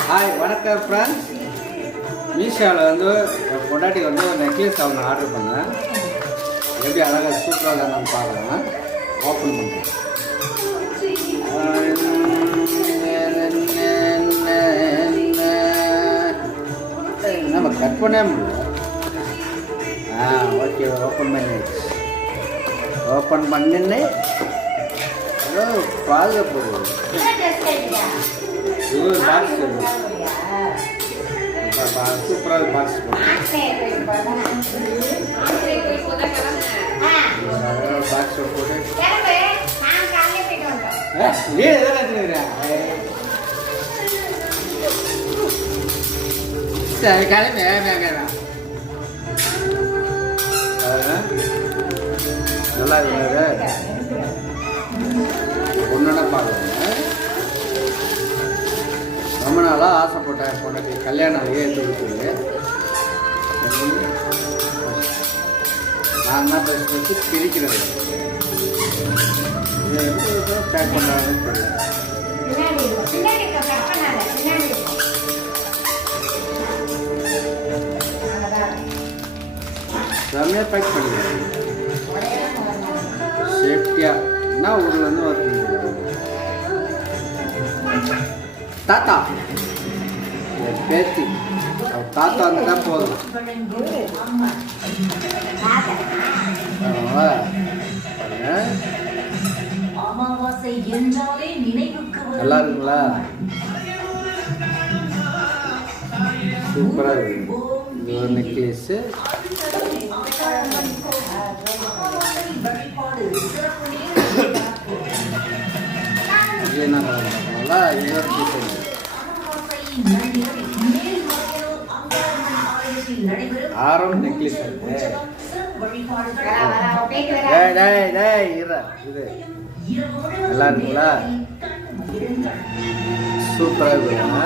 Hi வணக்கம் friends. மீஷோவில் வந்து பொண்டாட்டி வந்து ஒரு நெக்லஸ் ஒன்று ஆர்டர் பண்ணேன். எப்படி அழகாக சூப்பராக தான் பார்க்கலாம். ஓப்பன் பண்ணுறேன். நம்ம கட் பண்ணவே முடியல. ஓகே, ஓப்பன் பண்ணிடுச்சு. ஓப்பன் பண்ணின்னு பாதுகா போடுவோம். இது ஒரு பாக்ஸ் சூப்பராக பாக்ஸ் பாக்ஸ் போட்டு கிளம்பி நல்லா இருக்குது. ஒன்றுனா பார்க்கணும். ரொம்ப நாளாக ஆசைப்பட்டேன் பொண்ணுக்கு கல்யாணம் ஏற்றுக்கு. நான் என்ன பேசி பிரிக்கிறது பேக் பண்ணுறாங்கன்னு தெரியல. செம்மையாக பேக் பண்ணிடுறேன். சேஃப்டியாக என்ன ஊரில் வந்து வருது தாத்தா பேத்தி. தாத்தா வந்துட்டா போதும். நல்லா இருக்குங்களா? சூப்பராக இருக்கு. இது ஒரு நெக்லஸு. இது என்ன பண்ணுறாங்களா? இன்னொரு டிசைன் ஆரம் நெக்லஸ். இது நல்லா இருக்குங்களா? சூப்பராக இருக்குங்க.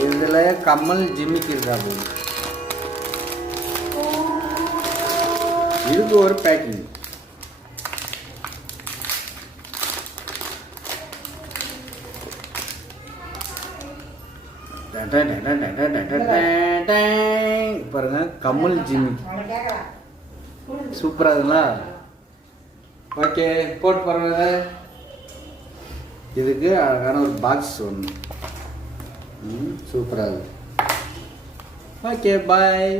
இதில் கம்மல் ஜிம்மிக்கு இருக்கா? இதுக்கு ஒரு பேக்கிங். பாருங்க, கம்மல் ஜிம்மி சூப்பரா இருக்குங்களா? ஓகே, போட்டு பாருங்க. இதுக்கு அழகான ஒரு பாக்ஸ் ஒன்று. சூப்பரா இருக்கு. ஓகே, பாய்.